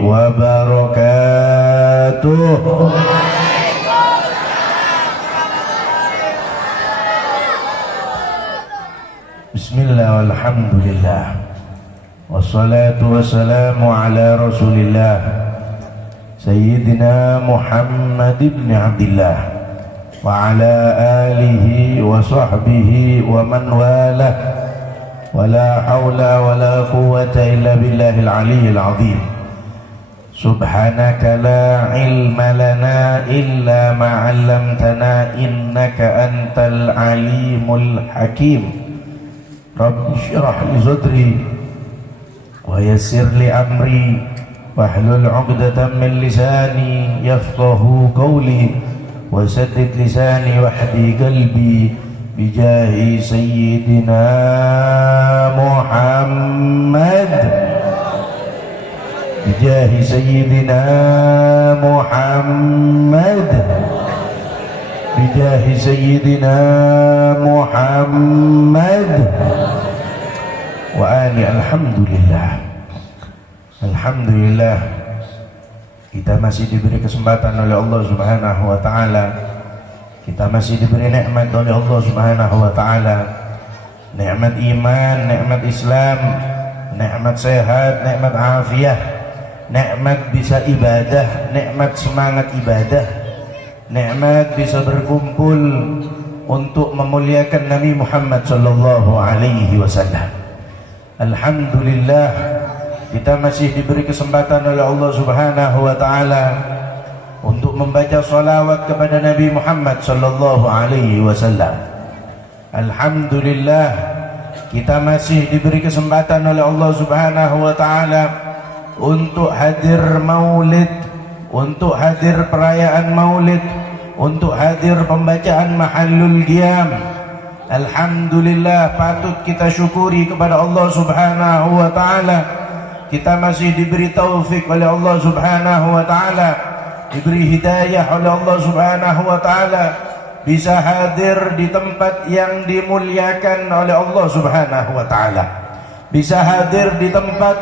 wabarakatuh. Bismillah walhamdulillah wassalatu wassalamu ala rasulillah Sayyidina Muhammad ibn Abdillah wa ala alihi wa sahbihi wa man walah wa la hawla wa la quwwata illa billahil aliyyil azim. Subhanaka la ilma lana illa ma 'allamtana innaka antal alimul hakim. Rabbi syrah li sadri wa yassir li amri wahlul 'uqdatam min lisani yafqahu qawli wa saddid lisani wahdi qalbi bijahi sayyidina Muhammad bijahi sayyidina Muhammad bijahi sayyidina Muhammad wa ali. Alhamdulillah kita masih diberi kesempatan oleh Allah Subhanahu wa taala, kita masih diberi nikmat oleh Allah Subhanahu wa taala, nikmat iman, nikmat Islam, nikmat sehat, nikmat afiah, nikmat bisa ibadah, nikmat semangat ibadah, nikmat bisa berkumpul untuk memuliakan Nabi Muhammad sallallahu alaihi wasallam. Alhamdulillah kita masih diberi kesempatan oleh Allah Subhanahu wa taala untuk membaca salawat kepada Nabi Muhammad sallallahu alaihi wasallam. Alhamdulillah kita masih diberi kesempatan oleh Allah Subhanahu wa taala untuk hadir maulid, untuk hadir perayaan maulid, untuk hadir pembacaan mahallul qiyam. Alhamdulillah patut kita syukuri kepada Allah Subhanahu wa taala. Kita masih diberi taufik oleh Allah Subhanahu wa taala, diberi hidayah oleh Allah Subhanahu wa taala, bisa hadir di tempat yang dimuliakan oleh Allah Subhanahu wa taala, bisa hadir di tempat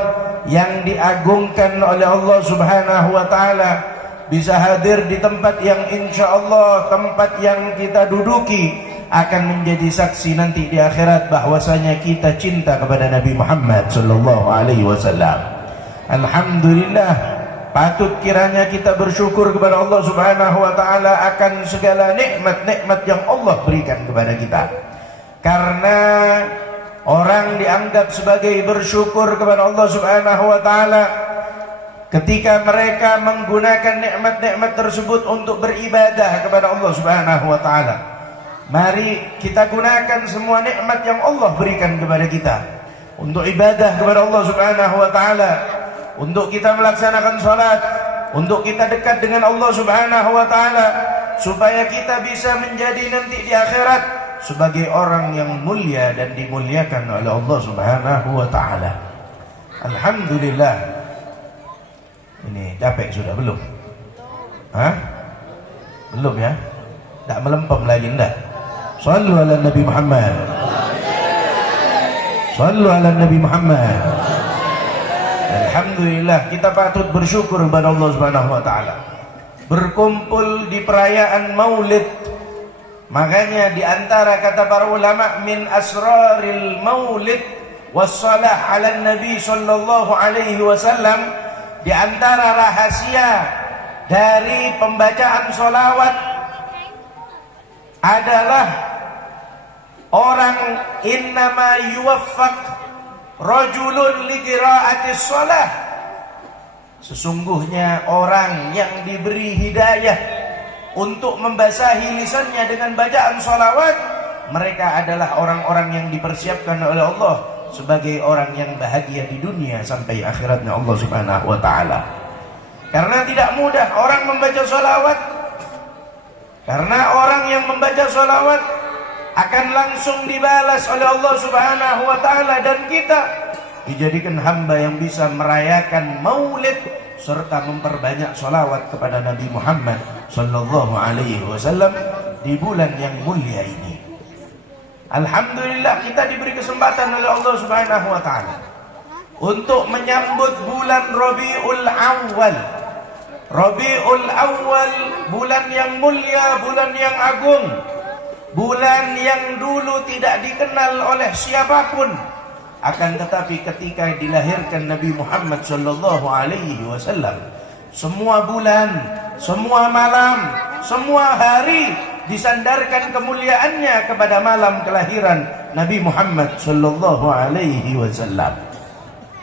yang diagungkan oleh Allah Subhanahu wa taala, bisa hadir di tempat yang insya Allah tempat yang kita duduki akan menjadi saksi nanti di akhirat bahwasanya kita cinta kepada Nabi Muhammad sallallahu alaihi wasallam. Alhamdulillah patut kiranya kita bersyukur kepada Allah Subhanahu wa taala akan segala nikmat-nikmat yang Allah berikan kepada kita. Karena orang dianggap sebagai bersyukur kepada Allah Subhanahu wa taala ketika mereka menggunakan nikmat-nikmat tersebut untuk beribadah kepada Allah Subhanahu wa taala. Mari kita gunakan semua nikmat yang Allah berikan kepada kita untuk ibadah kepada Allah Subhanahu wa taala, untuk kita melaksanakan salat, untuk kita dekat dengan Allah Subhanahu wa taala, supaya kita bisa menjadi nanti di akhirat sebagai orang yang mulia dan dimuliakan oleh Allah Subhanahu wa taala. Alhamdulillah. Ini capek sudah belum? Hah? Belum ya? Tak melempem lagi enggak? Sallu ala Nabi Muhammad. Sallu ala Nabi Muhammad. Alhamdulillah kita patut bersyukur kepada Allah Subhanahu wa taala. Berkumpul di perayaan Maulid. Makanya di antara kata para ulama min asraril Maulid wassalah ala Nabi sallallahu alaihi wasallam, di antara rahasia dari pembacaan sholawat adalah orang innama yuwaffaq rajulun li qiraatis shalah, sesungguhnya orang yang diberi hidayah untuk membasahi lisannya dengan bacaan sholawat, mereka adalah orang-orang yang dipersiapkan oleh Allah sebagai orang yang bahagia di dunia sampai akhiratnya Allah Subhanahu wa taala. Karena tidak mudah orang membaca sholawat, karena orang yang membaca sholawat akan langsung dibalas oleh Allah Subhanahu wa taala, dan kita dijadikan hamba yang bisa merayakan maulid serta memperbanyak sholawat kepada Nabi Muhammad sallallahu alaihi wasallam di bulan yang mulia ini. Alhamdulillah kita diberi kesempatan oleh Allah Subhanahu wa taala untuk menyambut bulan Rabiul Awal. Rabiul Awal, bulan yang mulia, bulan yang agung, bulan yang dulu tidak dikenal oleh siapapun. Akan tetapi ketika dilahirkan Nabi Muhammad sallallahu alaihi wasallam, semua bulan, semua malam, semua hari disandarkan kemuliaannya kepada malam kelahiran Nabi Muhammad sallallahu alaihi wasallam.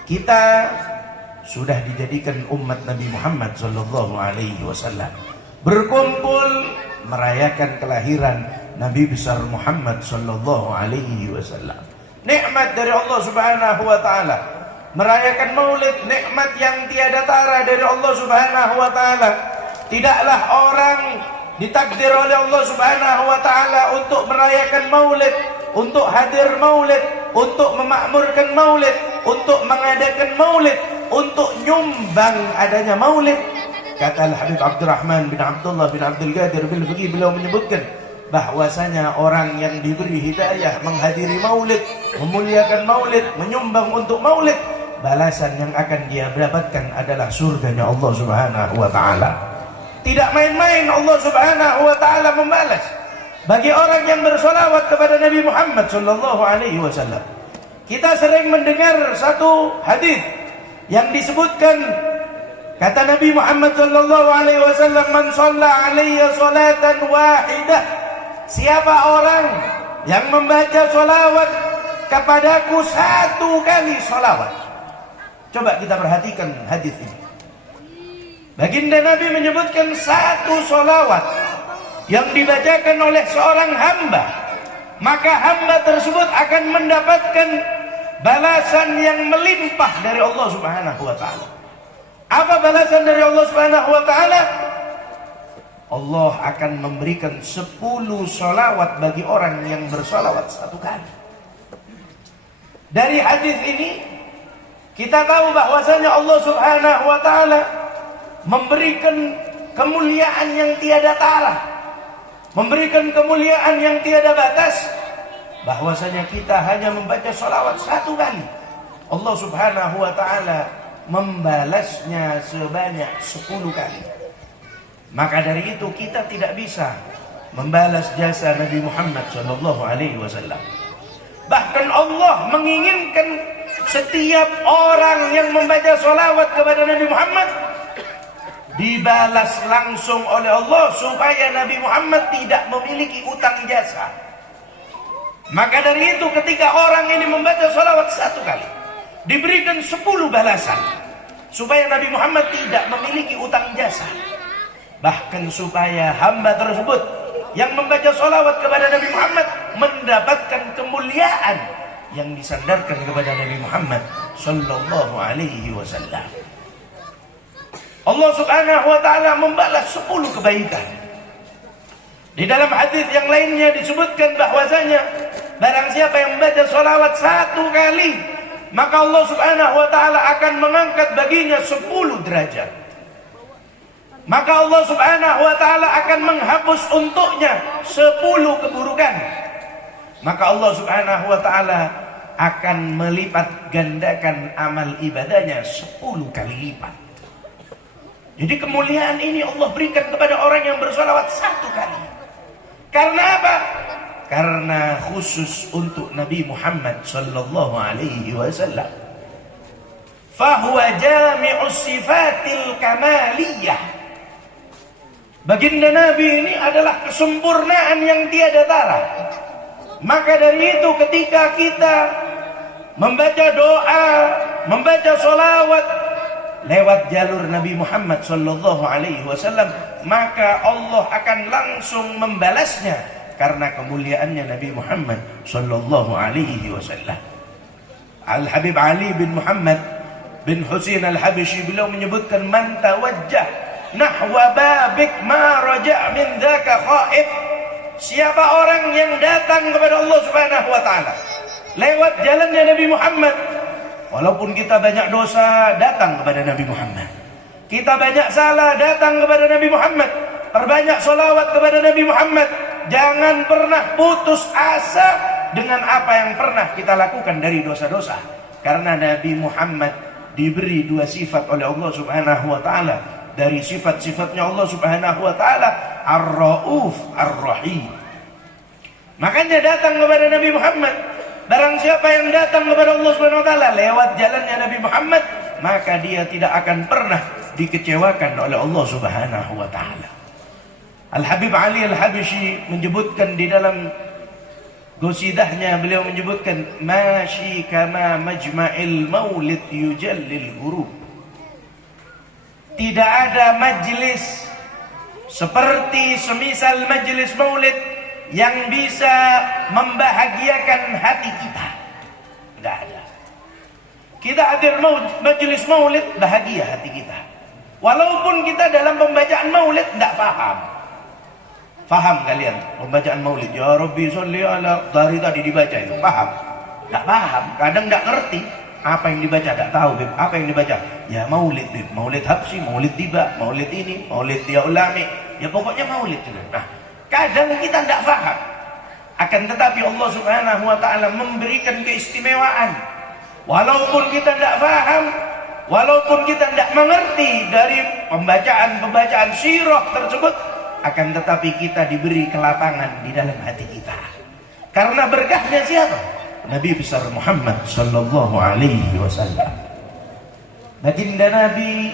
Kita sudah dijadikan umat Nabi Muhammad sallallahu alaihi wasallam, berkumpul merayakan kelahiran Nabi besar Muhammad sallallahu alaihi wasallam. Nikmat dari Allah Subhanahu wa taala. Merayakan Maulid, nikmat yang tiada tara dari Allah Subhanahu wa taala. Tidaklah orang ditakdir oleh Allah Subhanahu wa taala untuk merayakan Maulid, untuk hadir Maulid, untuk memakmurkan Maulid, untuk mengadakan Maulid, untuk nyumbang adanya Maulid. Kata Al-Habib Abdurrahman bin Abdullah bin Abdul Qadir bil Fiqih, beliau menyebutkan bahwasanya orang yang diberi hidayah menghadiri Maulid, memuliakan Maulid, menyumbang untuk Maulid, balasan yang akan dia dapatkan adalah surganya Allah Subhanahu wa taala. Tidak main-main Allah Subhanahu wa taala membalas bagi orang yang bersolawat kepada Nabi Muhammad sallallahu alaihi wasallam. Kita sering mendengar satu hadis yang disebutkan, kata Nabi Muhammad sallallahu alaihi wasallam, "Man shalla alayya salatan wahidah." Siapa orang yang membaca solawat kepadaku satu kali solawat. Coba kita perhatikan hadis ini. Baginda Nabi menyebutkan satu solawat yang dibacakan oleh seorang hamba, maka hamba tersebut akan mendapatkan balasan yang melimpah dari Allah Subhanahu wa taala. Apa balasan dari Allah Subhanahu wa taala? Allah akan memberikan 10 solawat bagi orang yang bersolawat satu kali. Dari hadis ini kita tahu bahwasanya Allah Subhanahu wa taala memberikan kemuliaan yang tiada tara, memberikan kemuliaan yang tiada batas, bahwasanya kita hanya membaca solawat satu kali, Allah Subhanahu wa taala membalasnya sebanyak 10 kali. Maka dari itu kita tidak bisa membalas jasa Nabi Muhammad sallallahu alaihi wasallam. Bahkan Allah menginginkan setiap orang yang membaca solawat kepada Nabi Muhammad dibalas langsung oleh Allah, supaya Nabi Muhammad tidak memiliki utang jasa. Maka dari itu ketika orang ini membaca salawat satu kali, diberikan 10 balasan, supaya Nabi Muhammad tidak memiliki utang jasa. Bahkan supaya hamba tersebut yang membaca salawat kepada Nabi Muhammad mendapatkan kemuliaan yang disandarkan kepada Nabi Muhammad sallallahu alaihi wasallam. Allah Subhanahu wa taala membalas 10 kebaikan. Di dalam hadis yang lainnya disebutkan bahwasanya barang siapa yang membaca salawat satu kali, maka Allah Subhanahu wa taala akan mengangkat baginya 10 derajat. Maka Allah Subhanahu wa taala akan menghapus untuknya 10 keburukan. Maka Allah Subhanahu wa taala akan melipat gandakan amal ibadahnya 10 kali lipat. Jadi kemuliaan ini Allah berikan kepada orang yang bersolawat satu kali. Karena apa? Karena khusus untuk Nabi Muhammad sallallahu alaihi wasallam. Fahuwa jami'us sifatil kamaliyah. Baginda Nabi ini adalah kesempurnaan yang tiada tara. Maka dari itu ketika kita membaca doa, membaca solawat lewat jalur Nabi Muhammad sallallahu alaihi wasallam, maka Allah akan langsung membalasnya karena kemuliaannya Nabi Muhammad sallallahu alaihi wasallam. Al-Habib Ali bin Muhammad bin Husain Al-Habsyi beliau menyebutkan, man tawajjah nahwa babik ma raja' min dzaka khaib. Siapa orang yang datang kepada Allah Subhanahu wa taala lewat jalannya Nabi Muhammad, walaupun kita banyak dosa, datang kepada Nabi Muhammad. Kita banyak salah, datang kepada Nabi Muhammad. Perbanyak solawat kepada Nabi Muhammad. Jangan pernah putus asa dengan apa yang pernah kita lakukan dari dosa-dosa. Karena Nabi Muhammad diberi dua sifat oleh Allah Subhanahu wa taala. Dari sifat-sifatnya Allah Subhanahu wa taala, Ar-Rauf Ar-Rahim. Makanya datang kepada Nabi Muhammad, barang siapa yang datang kepada Allah Subhanahu wa taala lewat jalannya Nabi Muhammad, maka dia tidak akan pernah dikecewakan oleh Allah Subhanahu wa taala. Al-Habib Ali Al-Habsyi menyebutkan di dalam gosidahnya, beliau menyebutkan masyi kama majma'il maulid yujallil hurub. Tidak ada majlis seperti semisal majlis maulid yang bisa membahagiakan hati kita. Tidak ada. Kita hadir majlis maulid, bahagia hati kita. Walaupun kita dalam pembacaan maulid tidak paham. Faham kalian pembacaan maulid? Ya Rabbi sholli ala, dari tadi dibaca itu paham? Tidak paham, kadang tidak ngerti apa yang dibaca, tidak tahu Beb. Apa yang dibaca? Ya maulid Beb, maulid habsyi, maulid tiba, maulid ini, maulid dia ulami, ya pokoknya maulid juga. Nah, kadang kita tidak paham. Akan tetapi Allah Subhanahu wa taala memberikan keistimewaan. Walaupun kita tidak paham, walaupun kita tidak mengerti dari pembacaan sirah tersebut, akan tetapi kita diberi kelapangan di dalam hati kita. Karena berkahnya siapa? Nabi besar Muhammad sallallahu alaihi wasallam. Baginda Nabi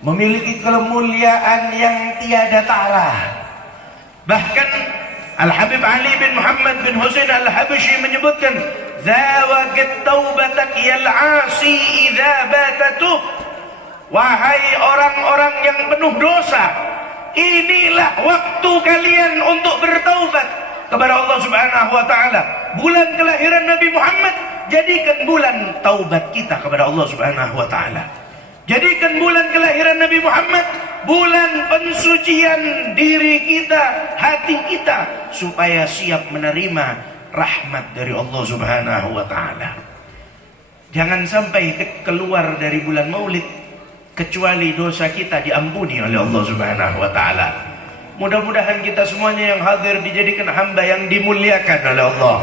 memiliki kemuliaan yang tiada tara. Bahkan Al-Habib Ali bin Muhammad bin Husain Al-Habsyi menyebutkan, "Zawaqat taubatak yal 'asi idza batatu." Wahai orang-orang yang penuh dosa, inilah waktu kalian untuk bertaubat kepada Allah Subhanahu wa taala. Bulan kelahiran Nabi Muhammad, jadikan bulan taubat kita kepada Allah Subhanahu wa taala. Jadikan bulan kelahiran Nabi Muhammad bulan pensucian diri kita, hati kita, supaya siap menerima rahmat dari Allah Subhanahu wa taala. Jangan sampai keluar dari bulan Maulid kecuali dosa kita diampuni oleh Allah Subhanahu wa taala. Mudah-mudahan kita semuanya yang hadir dijadikan hamba yang dimuliakan oleh Allah.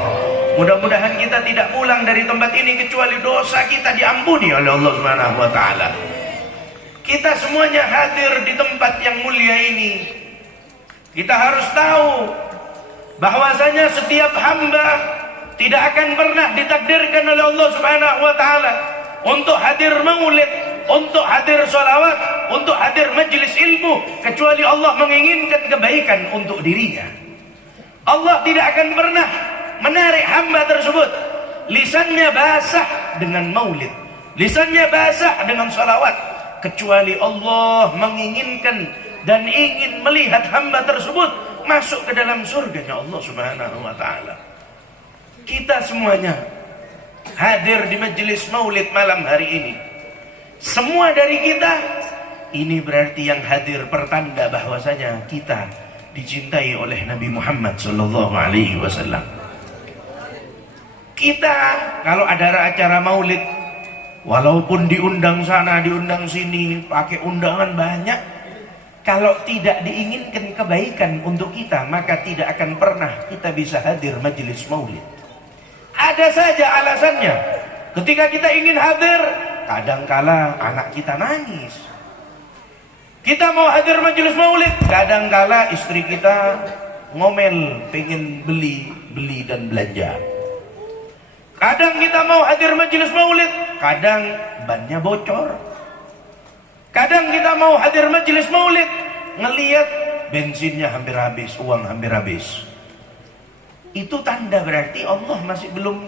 Mudah-mudahan kita tidak pulang dari tempat ini kecuali dosa kita diampuni oleh Allah Subhanahu wa taala. Kita semuanya hadir di tempat yang mulia ini. Kita harus tahu bahwasanya setiap hamba tidak akan pernah ditakdirkan oleh Allah Subhanahu wa taala untuk hadir maulid, untuk hadir sholawat, untuk hadir majlis ilmu, kecuali Allah menginginkan kebaikan untuk dirinya. Allah tidak akan pernah menarik hamba tersebut. Lisannya basah dengan maulid, lisannya basah dengan sholawat, kecuali Allah menginginkan dan ingin melihat hamba tersebut masuk ke dalam surganya Allah Subhanahu wa taala. Kita semuanya hadir di majelis maulid malam hari ini. Semua dari kita ini berarti yang hadir pertanda bahwasanya kita dicintai oleh Nabi Muhammad sallallahu alaihi wasallam. Kita kalau ada acara maulid, walaupun diundang sana, diundang sini, pakai undangan banyak, kalau tidak diinginkan kebaikan untuk kita, maka tidak akan pernah kita bisa hadir majelis maulid. Ada saja alasannya. Ketika kita ingin hadir, kadangkala anak kita nangis. Kita mau hadir majelis maulid, kadangkala istri kita ngomel, pengen beli dan belanja. Kadang kita mau hadir majelis maulid, kadang bannya bocor. Kadang kita mau hadir majelis maulid, ngelihat bensinnya hampir habis, uang hampir habis. Itu tanda berarti Allah masih belum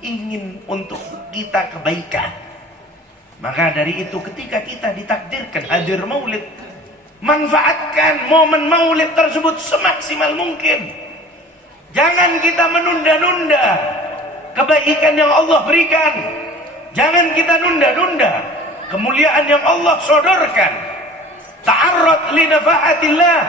ingin untuk kita kebaikan. Maka dari itu ketika kita ditakdirkan hadir maulid, manfaatkan momen maulid tersebut semaksimal mungkin. Jangan kita menunda-nunda kebaikan yang Allah berikan. Jangan kita nunda-nunda kemuliaan yang Allah sodorkan. Ta'arrad li nafa'atillah.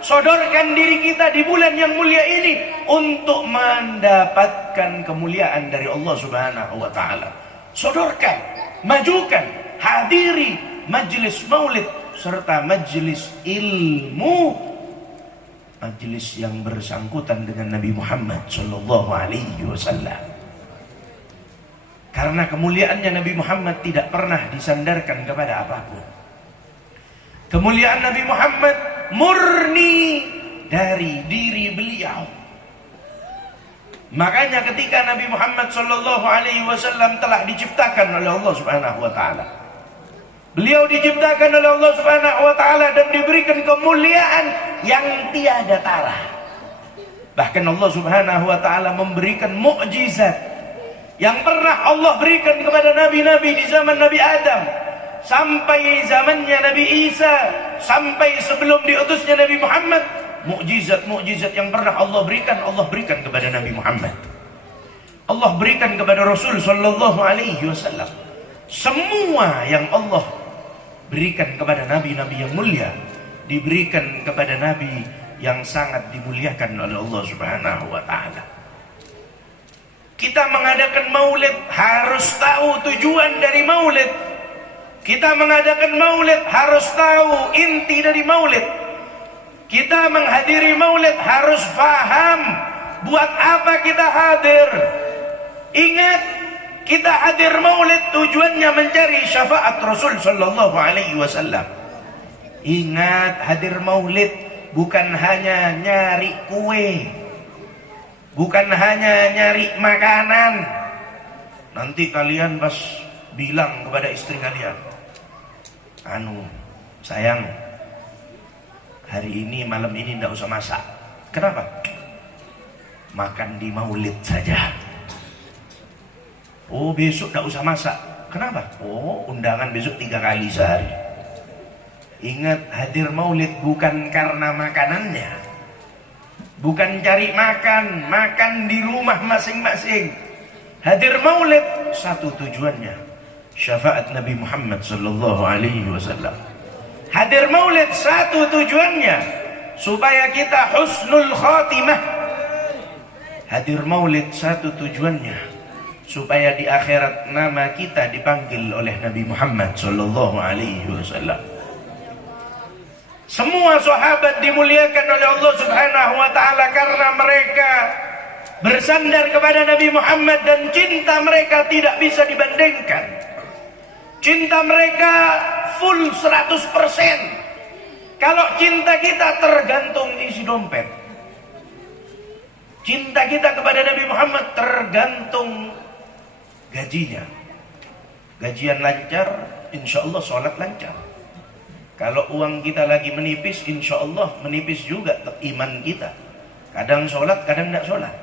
Sodorkan diri kita di bulan yang mulia ini untuk mendapatkan kemuliaan dari Allah Subhanahu wa taala. Sodorkan, majukan, hadiri majlis maulid serta majlis ilmu, majlis yang bersangkutan dengan Nabi Muhammad sallallahu alaihi wasallam. Karena kemuliaannya Nabi Muhammad tidak pernah disandarkan kepada apapun. Kemuliaan Nabi Muhammad murni dari diri beliau. Makanya ketika Nabi Muhammad sallallahu alaihi wasallam telah diciptakan oleh Allah Subhanahu wa taala. Beliau diciptakan oleh Allah Subhanahu wa taala dan diberikan kemuliaan yang tiada tara. Bahkan Allah Subhanahu wa taala memberikan mukjizat yang pernah Allah berikan kepada nabi-nabi di zaman Nabi Adam sampai zamannya Nabi Isa, sampai sebelum diutusnya Nabi Muhammad. Mukjizat-mukjizat yang pernah Allah berikan kepada Nabi Muhammad. Allah berikan kepada Rasul sallallahu alaihi wasallam. Semua yang Allah berikan kepada nabi-nabi yang mulia diberikan kepada nabi yang sangat dimuliakan oleh Allah Subhanahu wa taala. Kita mengadakan maulid harus tahu tujuan dari maulid. Kita mengadakan maulid harus tahu inti dari maulid. Kita menghadiri maulid harus faham buat apa kita hadir. Ingat, kita hadir maulid tujuannya mencari syafaat Rasul sallallahu alaihi wasallam. Ingat, hadir maulid bukan hanya nyari kue, bukan hanya nyari makanan. Nanti kalian pas bilang kepada istri kalian, sayang, hari ini malam ini tidak usah masak. Kenapa? Makan di maulid saja. Oh, besok tidak usah masak. Kenapa? Oh, undangan besok 3 kali sehari. Ingat, hadir maulid bukan karena makanannya, bukan cari makan di rumah masing-masing. Hadir maulid satu tujuannya, syafaat Nabi Muhammad sallallahu alaihi wasallam. Hadir maulid satu tujuannya, supaya kita husnul khatimah. Hadir maulid satu tujuannya, supaya di akhirat nama kita dipanggil oleh Nabi Muhammad sallallahu alaihi wasallam. Semua sahabat dimuliakan oleh Allah Subhanahu wa taala karena mereka bersandar kepada Nabi Muhammad dan cinta mereka tidak bisa dibandingkan. Cinta mereka full 100%. Kalau cinta kita tergantung isi dompet. Cinta kita kepada Nabi Muhammad tergantung gajinya. Gajian lancar, insya Allah sholat lancar. Kalau uang kita lagi menipis, insya Allah menipis juga iman kita. Kadang sholat, kadang tidak sholat.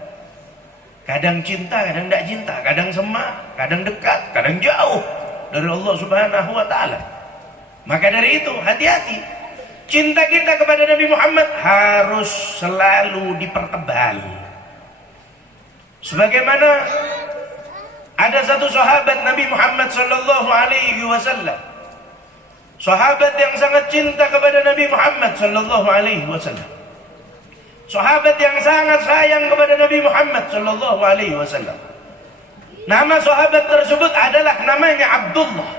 Kadang cinta, kadang tidak cinta. Kadang semak, kadang dekat, kadang jauh dari Allah Subhanahu wa ta'ala. Maka dari itu, hati-hati. Cinta kita kepada Nabi Muhammad harus selalu dipertebal. Sebagaimana ada satu sahabat Nabi Muhammad sallallahu alaihi wasallam, sahabat yang sangat cinta kepada Nabi Muhammad sallallahu alaihi wasallam, sahabat yang sangat sayang kepada Nabi Muhammad sallallahu alaihi wasallam. Nama sahabat tersebut adalah namanya Abdullah.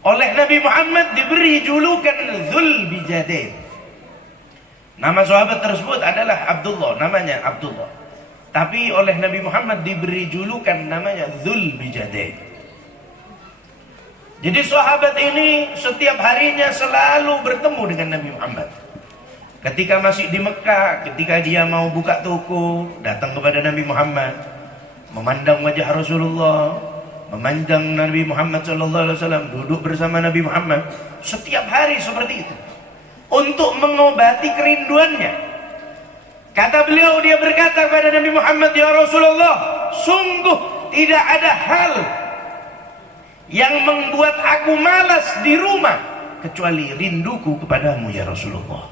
Oleh Nabi Muhammad diberi julukan Dzulbijadain. Nama sahabat tersebut adalah Abdullah, namanya Abdullah. Tapi oleh Nabi Muhammad diberi julukan namanya Dzulbijadain. Jadi sahabat ini setiap harinya selalu bertemu dengan Nabi Muhammad. Ketika masih di Mekah, ketika dia mau buka toko, datang kepada Nabi Muhammad, memandang wajah Rasulullah, memandang Nabi Muhammad SAW, duduk bersama Nabi Muhammad. Setiap hari seperti itu, untuk mengobati kerinduannya. Kata beliau, dia berkata kepada Nabi Muhammad, ya Rasulullah, sungguh tidak ada hal yang membuat aku malas di rumah kecuali rinduku kepadamu ya Rasulullah.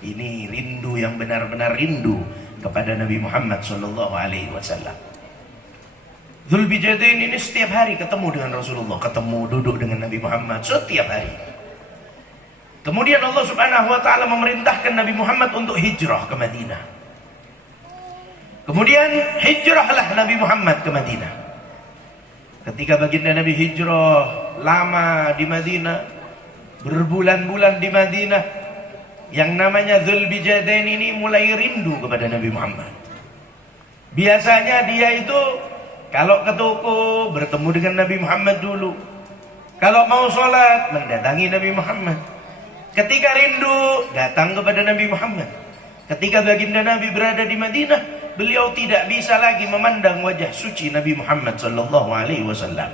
Ini rindu yang benar-benar rindu kepada Nabi Muhammad SAW. Dzulbijadain ini setiap hari ketemu dengan Rasulullah, ketemu duduk dengan Nabi Muhammad setiap hari. Kemudian Allah Subhanahu wa ta'ala memerintahkan Nabi Muhammad untuk hijrah ke Madinah. Kemudian hijrahlah Nabi Muhammad ke Madinah. Ketika baginda Nabi hijrah lama di Madinah, berbulan-bulan di Madinah, yang namanya Dzulbijadain ini mulai rindu kepada Nabi Muhammad. Biasanya dia itu Kalau ke toko, bertemu dengan Nabi Muhammad dulu. Kalau mau sholat, mendatangi Nabi Muhammad. Ketika rindu, datang kepada Nabi Muhammad. Ketika baginda Nabi berada di Madinah, beliau tidak bisa lagi memandang wajah suci Nabi Muhammad sallallahu alaihi wasallam.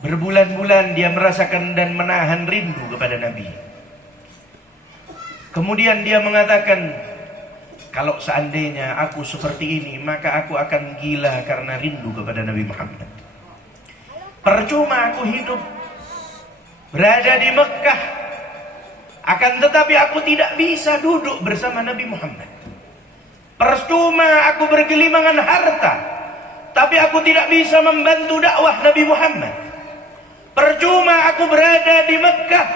Berbulan-bulan dia merasakan dan menahan rindu kepada Nabi. Kemudian dia mengatakan, kalau seandainya aku seperti ini, maka aku akan gila karena rindu kepada Nabi Muhammad. Percuma aku hidup berada di Mekah, akan tetapi aku tidak bisa duduk bersama Nabi Muhammad. Percuma aku bergelimangan harta, tapi aku tidak bisa membantu dakwah Nabi Muhammad. Percuma aku berada di Mekah,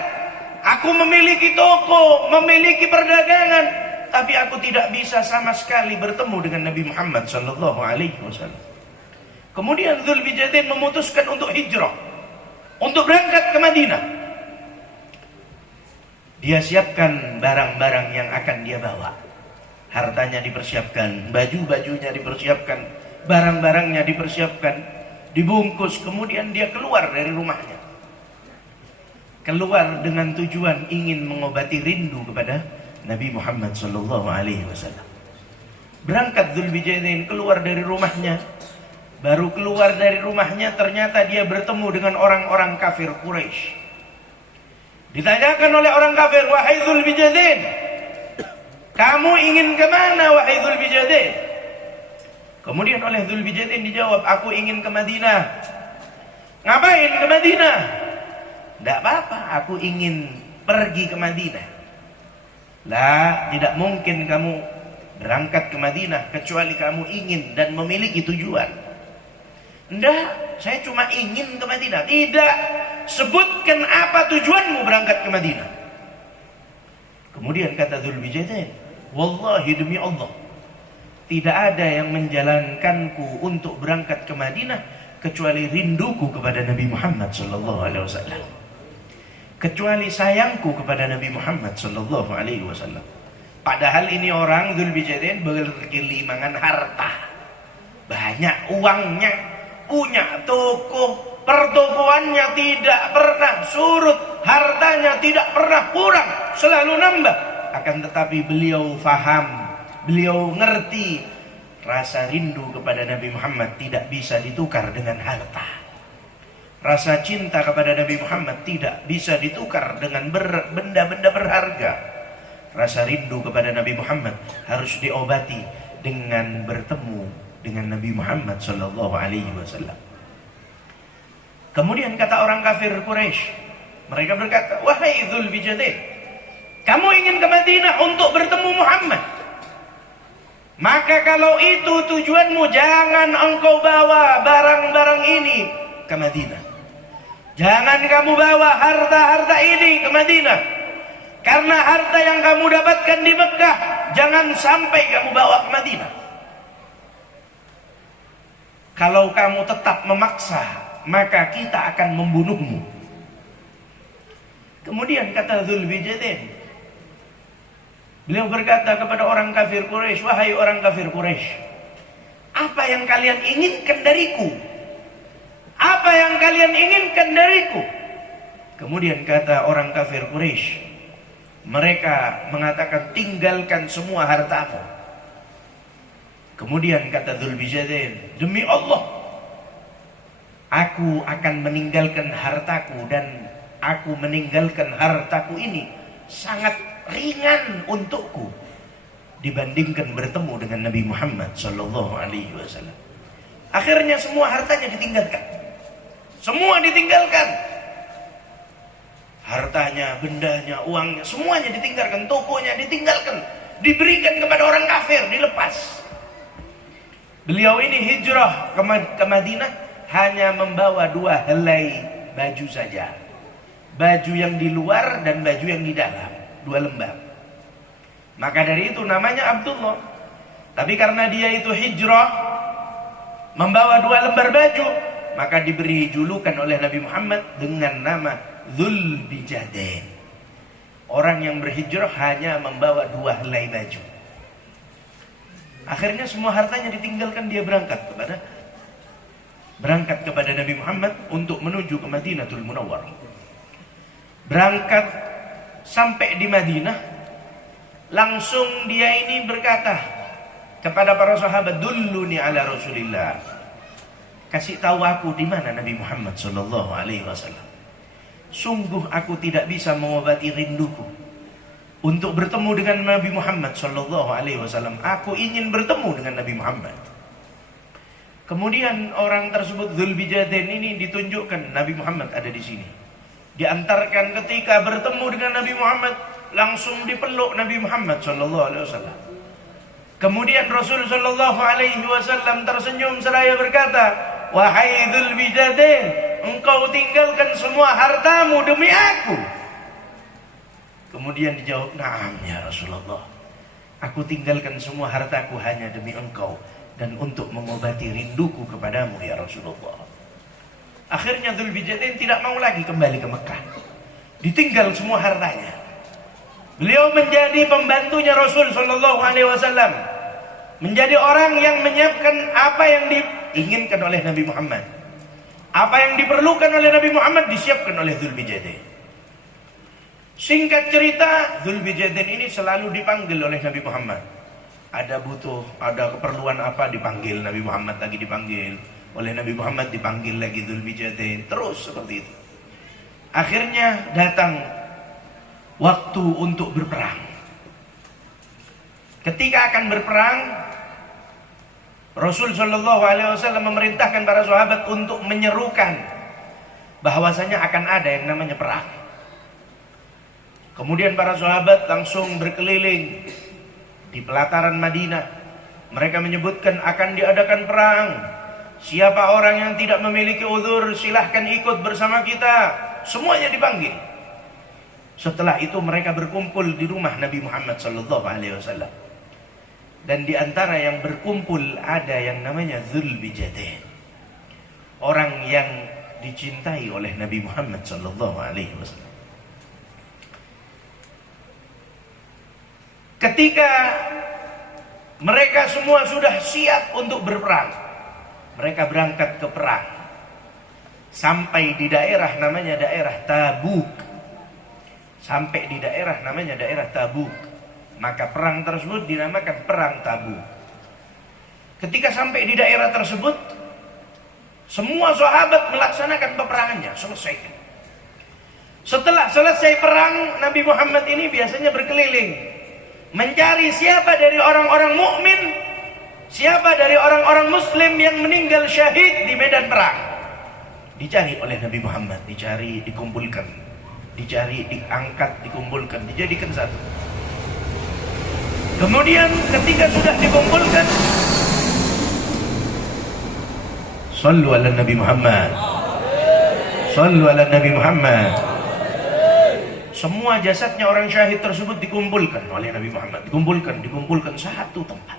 aku memiliki toko, memiliki perdagangan, tapi aku tidak bisa sama sekali bertemu dengan Nabi Muhammad sallallahu alaihi wasallam. Kemudian Dzulbijadain memutuskan untuk hijrah, untuk berangkat ke Madinah. Dia siapkan barang-barang yang akan dia bawa. Hartanya dipersiapkan, baju-bajunya dipersiapkan, barang-barangnya dipersiapkan, dibungkus. Kemudian dia keluar dari rumahnya. Keluar dengan tujuan ingin mengobati rindu kepada Nabi Muhammad SAW. Berangkat Dzulbijadain keluar dari rumahnya. Baru keluar dari rumahnya ternyata dia bertemu dengan orang-orang kafir Quraisy. Ditanyakan oleh orang kafir, wahai Dzulbijadain, kamu ingin kemana wahai Dzulbijadain? Kemudian oleh Dzulbijadain dijawab, aku ingin ke Madinah. Ngapain ke Madinah? Tidak apa-apa, aku ingin pergi ke Madinah. Lah, tidak mungkin kamu berangkat ke Madinah kecuali kamu ingin dan memiliki tujuan. Enggak, saya cuma ingin ke Madinah. Tidak, sebutkan apa tujuanmu berangkat ke Madinah. Kemudian kata Dzulbijadain, wallahi demi Allah, tidak ada yang menjalankanku untuk berangkat ke Madinah kecuali rinduku kepada Nabi Muhammad sallallahu alaihi wasallam. Kecuali sayangku kepada Nabi Muhammad sallallahu alaihi wasallam. Padahal ini orang Dzulbijadain bergelimangan harta. Banyak uangnya, punya toko, pertokoannya tidak pernah surut, hartanya tidak pernah kurang, selalu nambah. Akan tetapi beliau faham, beliau ngerti, rasa rindu kepada Nabi Muhammad tidak bisa ditukar dengan harta. Rasa cinta kepada Nabi Muhammad tidak bisa ditukar dengan benda-benda berharga. Rasa rindu kepada Nabi Muhammad harus diobati dengan bertemu dengan Nabi Muhammad sallallahu alaihi wasallam. Kemudian kata orang kafir Quraisy, mereka berkata, wahai Dzulbijadain, kamu ingin ke Madinah untuk bertemu Muhammad. Maka kalau itu tujuanmu, jangan engkau bawa barang-barang ini ke Madinah. Jangan kamu bawa harta-harta ini ke Madinah. Karena harta yang kamu dapatkan di Mekah, jangan sampai kamu bawa ke Madinah. Kalau kamu tetap memaksa, maka kita akan membunuhmu. Kemudian kata Dzulbijadain, beliau berkata kepada orang kafir Quraisy, wahai orang kafir Quraisy, apa yang kalian inginkan dariku? Apa yang kalian inginkan dariku? Kemudian kata orang kafir Quraisy, mereka mengatakan, tinggalkan semua hartamu. Kemudian kata Dzulbijadain, demi Allah, aku akan meninggalkan hartaku, dan aku meninggalkan hartaku ini sangat ringan untukku dibandingkan bertemu dengan Nabi Muhammad sallallahu alaihi wasallam. Akhirnya semua hartanya ditinggalkan. Semua ditinggalkan. Hartanya, bendanya, uangnya, semuanya ditinggalkan, tokonya ditinggalkan, diberikan kepada orang kafir, dilepas. Beliau ini hijrah ke Madinah hanya membawa 2 helai baju saja. Baju yang di luar dan baju yang di dalam, 2 lembar. Maka dari itu namanya Abdullah. Tapi karena dia itu hijrah membawa 2 lembar baju, maka diberi julukan oleh Nabi Muhammad dengan nama Dzulbijadain. Orang yang berhijrah hanya membawa 2 helai baju. Akhirnya semua hartanya ditinggalkan, dia berangkat kepada Nabi Muhammad untuk menuju ke Madinatul Munawwarah. Berangkat sampai di Madinah, langsung dia ini berkata kepada para sahabat, "Dulluni ala Rasulillah." Kasih tahu aku di mana Nabi Muhammad sallallahu alaihi wasallam. Sungguh aku tidak bisa mengobati rinduku untuk bertemu dengan Nabi Muhammad sallallahu alaihi wasallam. Aku ingin bertemu dengan Nabi Muhammad. Kemudian orang tersebut Dzulbijadain ini ditunjukkan Nabi Muhammad ada di sini. Diantarkan ketika bertemu dengan Nabi Muhammad, langsung dipeluk Nabi Muhammad sallallahu alaihi wasallam. Kemudian Rasul sallallahu alaihi wasallam tersenyum seraya berkata, "Wahai Dzulbijadain, engkau tinggalkan semua hartamu demi aku?" Kemudian dijawab, "Na'am ya Rasulullah. Aku tinggalkan semua hartaku hanya demi engkau dan untuk mengobati rinduku kepadamu ya Rasulullah." Akhirnya Dzulbijadain tidak mau lagi kembali ke Mekah. Ditinggal semua hartanya. Beliau menjadi pembantunya Rasul sallallahu alaihi wasallam. Menjadi orang yang menyiapkan apa yang diinginkan oleh Nabi Muhammad. Apa yang diperlukan oleh Nabi Muhammad disiapkan oleh Dzulbijadain. Singkat cerita, Dzulbijadain ini selalu dipanggil oleh Nabi Muhammad. Ada keperluan apa, dipanggil Nabi Muhammad, lagi dipanggil oleh Nabi Muhammad, dipanggil lagi Dzulbijadain, terus seperti itu. Akhirnya datang waktu untuk berperang. Ketika akan berperang, Rasul sallallahu alaihi wasallam memerintahkan para sahabat untuk menyerukan bahwasanya akan ada yang namanya perang. Kemudian para sahabat langsung berkeliling di pelataran Madinah. Mereka menyebutkan akan diadakan perang. Siapa orang yang tidak memiliki uzur, silahkan ikut bersama kita. Semuanya dipanggil. Setelah itu mereka berkumpul di rumah Nabi Muhammad sallallahu alaihi wasallam. Dan di antara yang berkumpul ada yang namanya Dzulbijadain. Orang yang dicintai oleh Nabi Muhammad sallallahu alaihi wasallam. Ketika mereka semua sudah siap untuk berperang, mereka berangkat ke perang. Sampai di daerah namanya daerah Tabuk. Sampai di daerah namanya daerah Tabuk. Maka perang tersebut dinamakan Perang Tabuk. Ketika sampai di daerah tersebut, semua sahabat melaksanakan peperangannya, selesai. Setelah selesai perang, Nabi Muhammad ini biasanya berkeliling mencari siapa dari orang-orang mukmin, siapa dari orang-orang muslim yang meninggal syahid di medan perang. Dicari oleh Nabi Muhammad, dicari, dikumpulkan, dicari, diangkat, dikumpulkan, dijadikan satu. Kemudian ketika sudah dikumpulkan, sallu ala Nabi Muhammad, sallu ala Nabi Muhammad. Semua jasadnya orang syahid tersebut dikumpulkan oleh Nabi Muhammad, dikumpulkan satu tempat.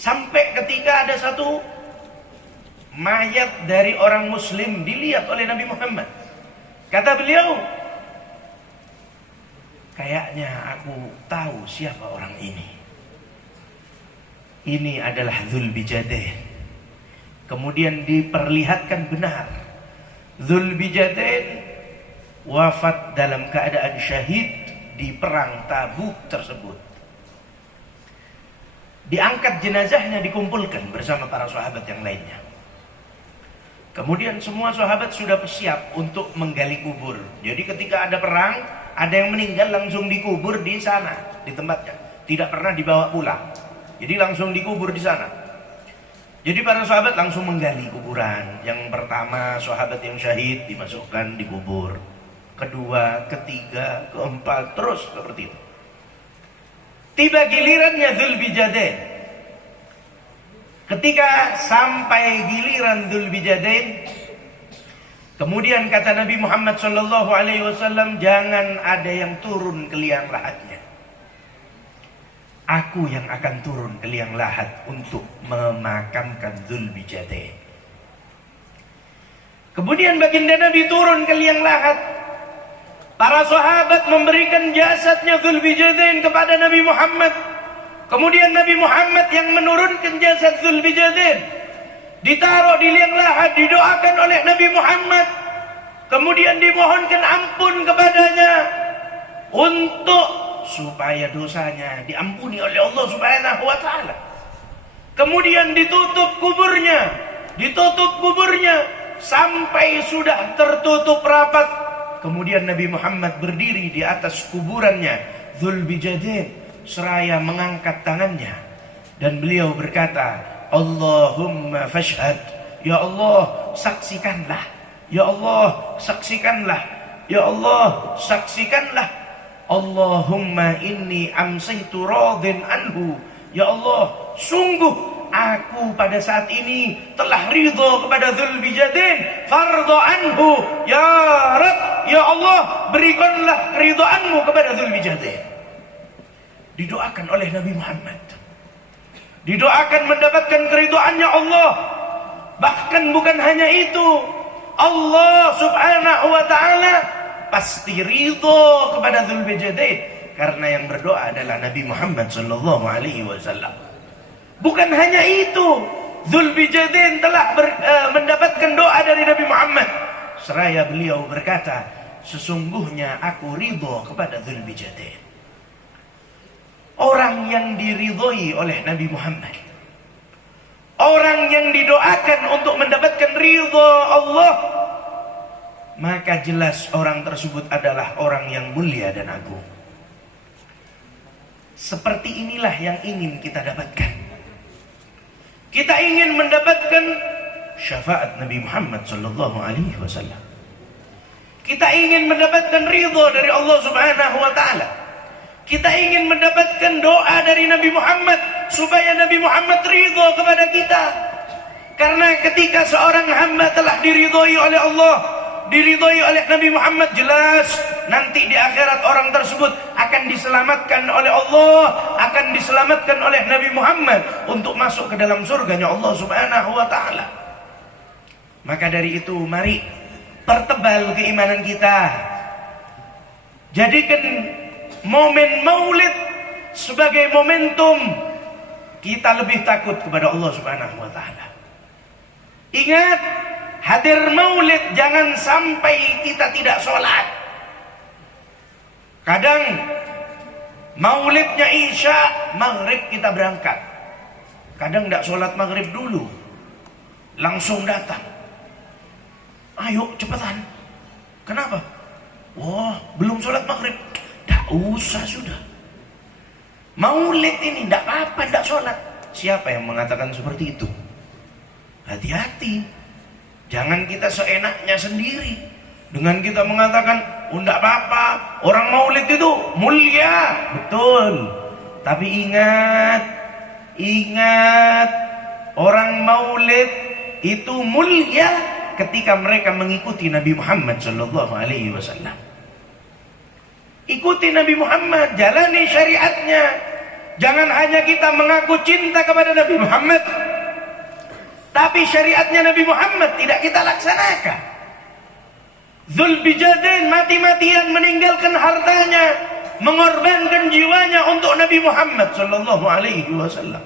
Sampai ketika ada satu mayat dari orang muslim dilihat oleh Nabi Muhammad. Kata beliau, kayaknya aku tahu siapa orang ini. Ini adalah Dzulbijadain. Kemudian diperlihatkan benar, Dzulbijadain wafat dalam keadaan syahid di perang Tabuk tersebut. Diangkat jenazahnya, dikumpulkan bersama para sahabat yang lainnya. Kemudian semua sahabat sudah siap untuk menggali kubur. Jadi ketika ada perang, ada yang meninggal langsung dikubur di sana, di tempatnya. Tidak pernah dibawa pulang. Jadi langsung dikubur di sana. Jadi para sahabat langsung menggali kuburan. Yang pertama sahabat yang syahid dimasukkan, dikubur. Kedua, ketiga, keempat, terus seperti itu. Tiba gilirannya Dzulbijadain. Ketika sampai giliran Dzulbijadain, kemudian kata Nabi Muhammad SAW, jangan ada yang turun ke liang lahatnya. Aku yang akan turun ke liang lahat untuk memakamkan Dzulbijadain. Kemudian baginda Nabi turun ke liang lahat. Para sahabat memberikan jasadnya Dzulbijadain kepada Nabi Muhammad. Kemudian Nabi Muhammad yang menurunkan jasad Dzulbijadain, ditaruh di liang lahat, didoakan oleh Nabi Muhammad. Kemudian dimohonkan ampun kepadanya untuk supaya dosanya diampuni oleh Allah Subhanahu wa taala. Kemudian ditutup kuburnya sampai sudah tertutup rapat. Kemudian Nabi Muhammad berdiri di atas kuburannya Dzulbijadain seraya mengangkat tangannya dan beliau berkata, Allahumma fashhad, ya Allah saksikanlah, ya Allah saksikanlah, ya Allah saksikanlah. Allahumma inni amsaytu radin anhu, ya Allah sungguh aku pada saat ini telah ridha kepada Dzulbijadain, fardha anhu, ya Rabb, ya Allah berikanlah keridhaanmu kepada Dzulbijadain. Didoakan oleh Nabi Muhammad, didoakan mendapatkan keridhaannya Allah. Bahkan bukan hanya itu, Allah Subhanahu wa taala pasti ridho kepada Dzulbijadain karena yang berdoa adalah Nabi Muhammad sallallahu alaihi wasallam. Bukan hanya itu, Dzulbijadain telah mendapatkan doa dari Nabi Muhammad seraya beliau berkata, sesungguhnya aku ridho kepada Dzulbijadain. Orang yang diridhoi oleh Nabi Muhammad, orang yang didoakan untuk mendapatkan ridho Allah, maka jelas orang tersebut adalah orang yang mulia dan agung. Seperti inilah yang ingin kita dapatkan. Kita ingin mendapatkan syafaat Nabi Muhammad sallallahu alaihi wasallam. Kita ingin mendapatkan ridho dari Allah Subhanahu wa taala. Kita ingin mendapatkan doa dari Nabi Muhammad supaya Nabi Muhammad ridho kepada kita. Karena ketika seorang hamba telah diridhoi oleh Allah, diridhoi oleh Nabi Muhammad, jelas nanti di akhirat orang tersebut akan diselamatkan oleh Allah, akan diselamatkan oleh Nabi Muhammad untuk masuk ke dalam surganya Allah Subhanahu wa taala. Maka dari itu mari pertebal keimanan kita. Jadikan momen Maulid sebagai momentum kita lebih takut kepada Allah Subhanahu wa taala. Ingat, hadir Maulid jangan sampai kita tidak sholat. Kadang Maulidnya Isya, Maghrib kita berangkat. Kadang tidak sholat Maghrib dulu, langsung datang. Ayo cepetan. Kenapa? Wah, belum sholat Maghrib. Tak usah sudah. Maulid ini tidak apa-apa, tidak sholat. Siapa yang mengatakan seperti itu? Hati-hati. Jangan kita seenaknya sendiri. Dengan kita mengatakan, oh tidak apa-apa, orang Maulid itu mulia. Betul. Tapi ingat, orang Maulid itu mulia ketika mereka mengikuti Nabi Muhammad sallallahu alaihi wasallam. Ikuti Nabi Muhammad, jalani syariatnya. Jangan hanya kita mengaku cinta kepada Nabi Muhammad, tapi syariatnya Nabi Muhammad tidak kita laksanakan. Dzulbijadain mati-matian meninggalkan hartanya, mengorbankan jiwanya untuk Nabi Muhammad sallallahu alaihi wasallam.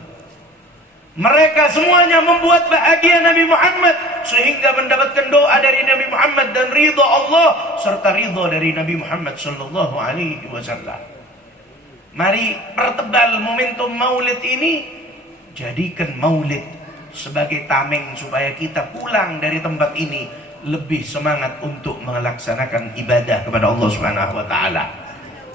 Mereka semuanya membuat bahagia Nabi Muhammad sehingga mendapatkan doa dari Nabi Muhammad dan ridha Allah serta ridha dari Nabi Muhammad sallallahu alaihi wasallam. Mari pertebal momentum Maulid ini, jadikan Maulid sebagai tameng supaya kita pulang dari tempat ini lebih semangat untuk melaksanakan ibadah kepada Allah Subhanahu wa taala.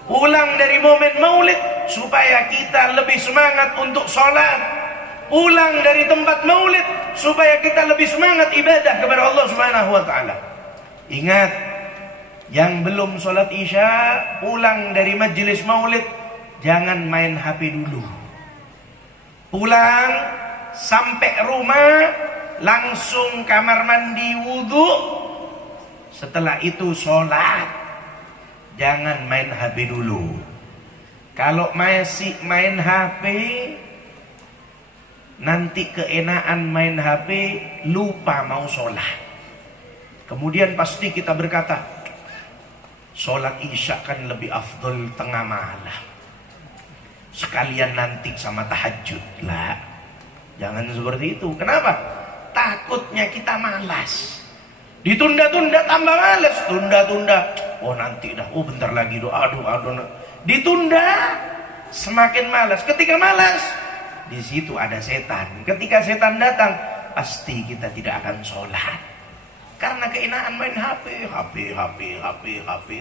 Pulang dari momen Maulid supaya kita lebih semangat untuk sholat. Pulang dari tempat Maulid supaya kita lebih semangat ibadah kepada Allah Subhanahu wa taala. Ingat, yang belum sholat Isya, pulang dari majelis Maulid, jangan main HP dulu. Pulang sampai rumah, langsung kamar mandi, wudu. Setelah itu sholat. Jangan main HP dulu. Kalau masih main HP, nanti keenaan main HP, lupa mau sholat. Kemudian pasti kita berkata, sholat Isya kan lebih afdol tengah malam. sekalian nanti sama tahajud. Lah, jangan seperti itu. Kenapa? Takutnya kita malas. Ditunda-tunda tambah malas. Tunda-tunda, oh nanti dah, oh bentar lagi doa. Ditunda, semakin malas. Ketika malas, di situ ada setan. Ketika setan datang, pasti kita tidak akan sholat. Karena keenaan main HP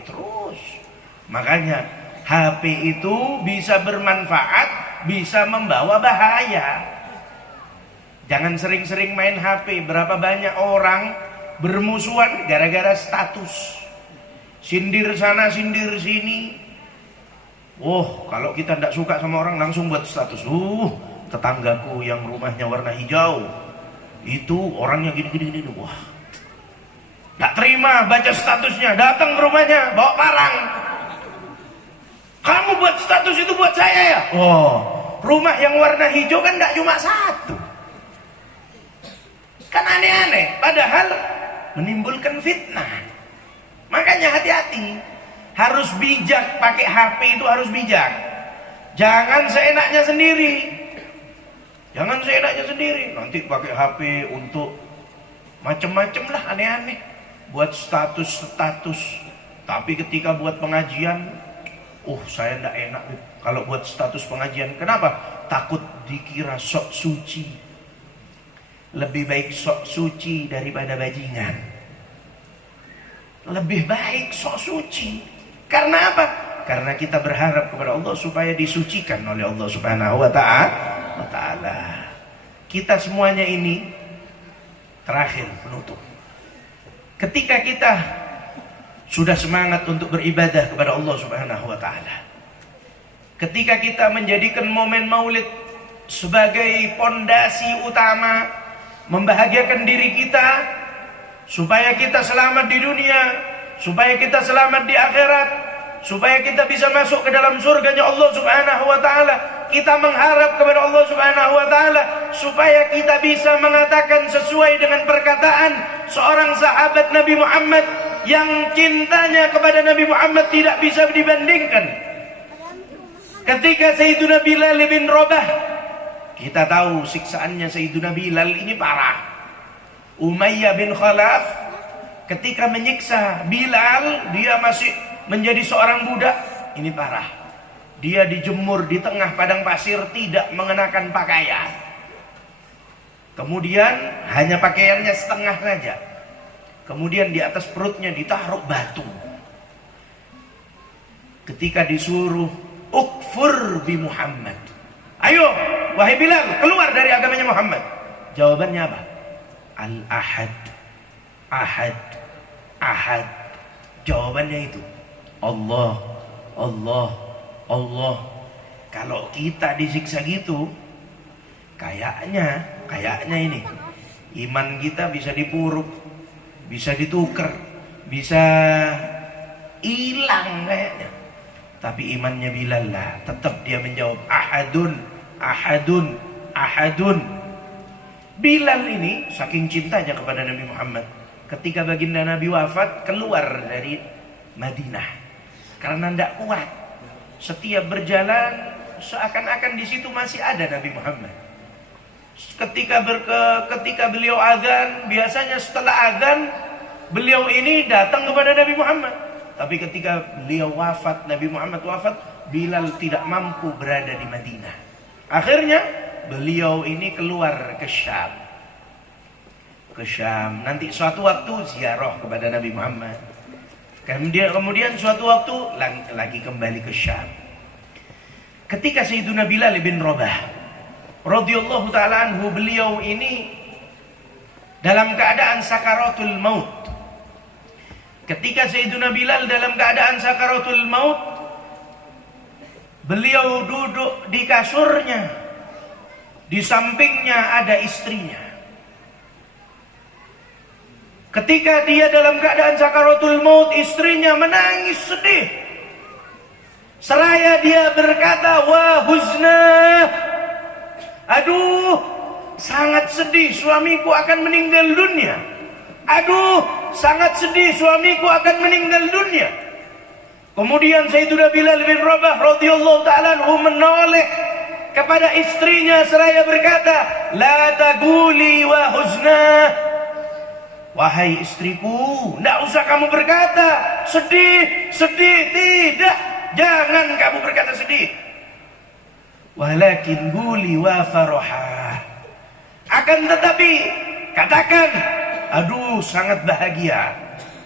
terus. Makanya HP itu bisa bermanfaat, bisa membawa bahaya. Jangan sering-sering main HP. Berapa banyak orang bermusuhan gara-gara status. Sindir sana, sindir sini. Oh, kalau kita tidak suka sama orang langsung buat status. Tetanggaku yang rumahnya warna hijau, itu orangnya gini. Wah, tak terima baca statusnya, datang ke rumahnya bawa parang. Kamu buat status itu buat saya ya? Oh, rumah yang warna hijau kan tidak cuma satu. Kan aneh-aneh, padahal menimbulkan fitnah. Makanya hati-hati, harus bijak. Pakai HP itu harus bijak. Jangan seenaknya sendiri. Nanti pakai HP untuk macem-macem lah, aneh-aneh. Buat status. Tapi ketika buat pengajian, saya tidak enak kalau buat status pengajian. Kenapa? Takut dikira sok suci. Lebih baik sok suci daripada bajingan. Lebih baik sok suci. Karena apa? Karena kita berharap kepada Allah supaya disucikan oleh Allah Subhanahu wa ta'ala. Kita semuanya ini terakhir penutup. Ketika kita sudah semangat untuk beribadah kepada Allah Subhanahu wa ta'ala, ketika kita menjadikan momen Maulid sebagai pondasi utama membahagiakan diri kita supaya kita selamat di dunia, supaya kita selamat di akhirat, supaya kita bisa masuk ke dalam surganya Allah Subhanahu wa ta'ala. Kita mengharap kepada Allah Subhanahu wa ta'ala supaya kita bisa mengatakan sesuai dengan perkataan seorang sahabat Nabi Muhammad yang cintanya kepada Nabi Muhammad tidak bisa dibandingkan. Ketika Sayyiduna Bilal bin Rabah, kita tahu siksaannya Sayyiduna Bilal ini parah. Umayyah bin Khalaf ketika menyiksa Bilal, dia masih menjadi seorang budak, ini parah. Dia dijemur di tengah padang pasir, tidak mengenakan pakaian. Kemudian hanya pakaiannya setengah saja. Kemudian di atas perutnya ditaruh batu. Ketika disuruh ukfur bi Muhammad, ayo wahai Bilal, keluar dari agamanya Muhammad. Jawabannya apa? Al-Ahad, Ahad, Ahad. Jawabannya itu Allah, Allah, Allah. Kalau kita disiksa gitu, kayaknya ini iman kita bisa dipuruk, bisa ditukar, bisa hilang kayaknya. Tapi imannya Bilal lah, tetap dia menjawab Ahadun, Ahadun, Ahadun. Bilal ini saking cintanya kepada Nabi Muhammad, ketika baginda Nabi wafat, keluar dari Madinah karena tidak kuat. Setiap berjalan seakan-akan di situ masih ada Nabi Muhammad. Ketika beliau azan, biasanya setelah azan beliau ini datang kepada Nabi Muhammad. Tapi ketika beliau wafat, Nabi Muhammad wafat, Bilal tidak mampu berada di Madinah. Akhirnya beliau ini keluar ke Syam. Nanti suatu waktu ziarah kepada Nabi Muhammad. Kemudian suatu waktu lagi kembali ke Syam. Ketika Sayyiduna Bilal bin Rabah radhiyallahu ta'ala anhu, beliau ini dalam keadaan sakaratul maut. Ketika Sayyiduna Bilal dalam keadaan sakaratul maut, beliau duduk di kasurnya, di sampingnya ada istrinya. Ketika dia dalam keadaan sakaratul maut, istrinya menangis sedih. Seraya dia berkata, "Wah huzna, aduh, sangat sedih, suamiku akan meninggal dunia. Aduh, sangat sedih, suamiku akan meninggal dunia." Kemudian Sayyidina Bilal bin Rabah radhiyallahu ta'ala anhu menoleh kepada istrinya seraya berkata, la taguli wa huzna. Wahai istriku, tidak usah kamu berkata sedih, sedih, tidak. Jangan kamu berkata sedih. Walakin guli wa faraha. Akan tetapi katakan, aduh sangat bahagia,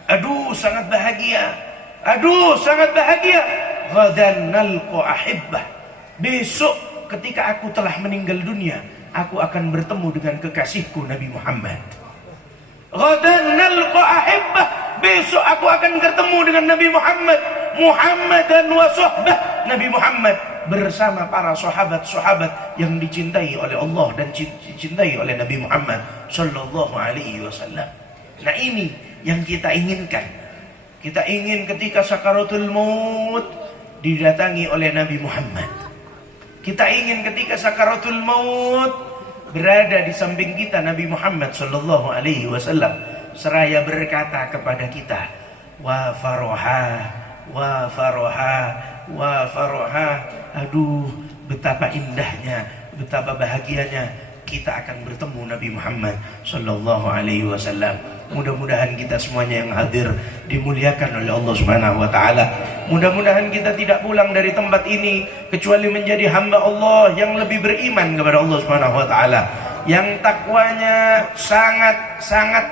aduh sangat bahagia, aduh sangat bahagia. Ghadan nalqa ahibbah. Besok ketika aku telah meninggal dunia, aku akan bertemu dengan kekasihku Nabi Muhammad. Ghadan nalqa ahibbah. Besok aku akan bertemu dengan Nabi Muhammad. Muhammadan wa sahbah. Nabi Muhammad bersama para sahabat-sahabat yang dicintai oleh Allah dan dicintai oleh Nabi Muhammad sallallahu alaihi wasallam. Nah, ini yang kita inginkan. Kita ingin ketika sakaratul maut didatangi oleh Nabi Muhammad. Kita ingin ketika sakaratul maut berada di samping kita Nabi Muhammad sallallahu alaihi wasallam seraya berkata kepada kita, wa faroha, wa faroha, wa faroha. Aduh, betapa indahnya, betapa bahagianya kita akan bertemu Nabi Muhammad sallallahu alaihi wasallam. Mudah-mudahan kita semuanya yang hadir dimuliakan oleh Allah Subhanahu wa taala. Mudah-mudahan kita tidak pulang dari tempat ini kecuali menjadi hamba Allah yang lebih beriman kepada Allah Subhanahu wa taala, yang takwanya sangat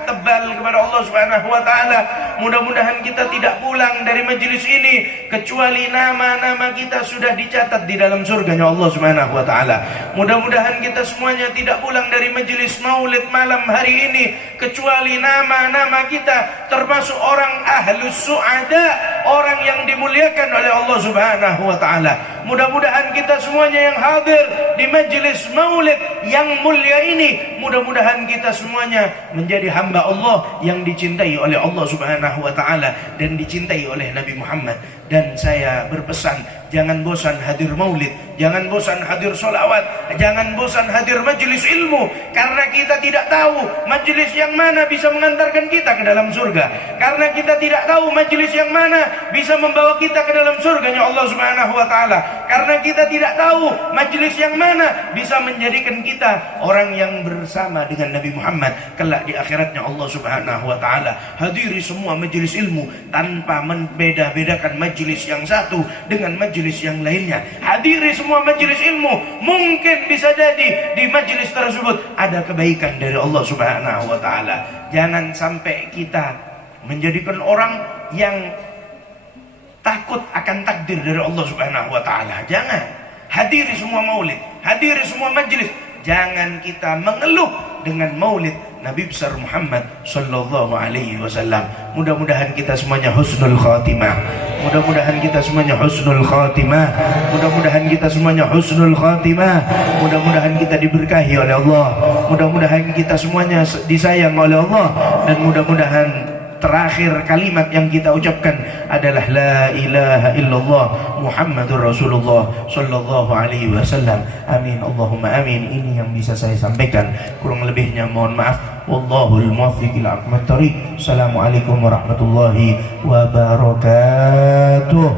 tebal kepada Allah Subhanahu wa taala. Mudah-mudahan kita tidak pulang dari majelis ini kecuali nama-nama kita sudah dicatat di dalam surganya Allah Subhanahu wa taala. Mudah-mudahan kita semuanya tidak pulang dari majelis maulid malam hari ini kecuali nama-nama kita termasuk orang ahlus su'ada, orang yang dimuliakan oleh Allah Subhanahu wa taala. Mudah-mudahan kita semuanya yang hadir di majelis maulid yang mulia ini, mudah-mudahan kita semuanya menjadi hamba Allah yang dicintai oleh Allah Subhanahu wa taala dan dicintai oleh Nabi Muhammad. Dan saya berpesan, jangan bosan hadir maulid, jangan bosan hadir solawat, jangan bosan hadir majelis ilmu, karena kita tidak tahu majelis yang mana bisa mengantarkan kita ke dalam surga, karena kita tidak tahu majelis yang mana bisa membawa kita ke dalam surganya Allah Subhanahu wa taala, karena kita tidak tahu majelis yang mana bisa menjadikan kita orang yang bersama dengan Nabi Muhammad kelak di akhiratnya Allah Subhanahu wa taala. Hadiri semua majelis ilmu tanpa membeda-bedakan majelis yang satu dengan majelis yang lainnya. Hadiri semua majelis ilmu, mungkin bisa jadi di majelis tersebut ada kebaikan dari Allah Subhanahu wa taala. Jangan sampai kita menjadikan orang yang takut akan takdir dari Allah Subhanahu wa taala. Jangan. Hadiri semua maulid, hadiri semua majelis. Jangan kita mengeluh dengan maulid Nabi besar Muhammad sallallahu alaihi wasallam. Mudah-mudahan kita semuanya husnul khatimah. Mudah-mudahan kita semuanya husnul khatimah. Mudah-mudahan kita semuanya husnul khatimah. Mudah-mudahan kita diberkahi oleh Allah. Mudah-mudahan kita semuanya disayang oleh Allah, dan mudah-mudahan terakhir kalimat yang kita ucapkan adalah la ilaha illallah Muhammadur Rasulullah sallallahu alaihi wasallam. Amin Allahumma amin. Ini yang bisa saya sampaikan, kurang lebihnya mohon maaf. Wallahul muwaffiq ila aqwamit thoriq. Assalamualaikum warahmatullahi wabarakatuh.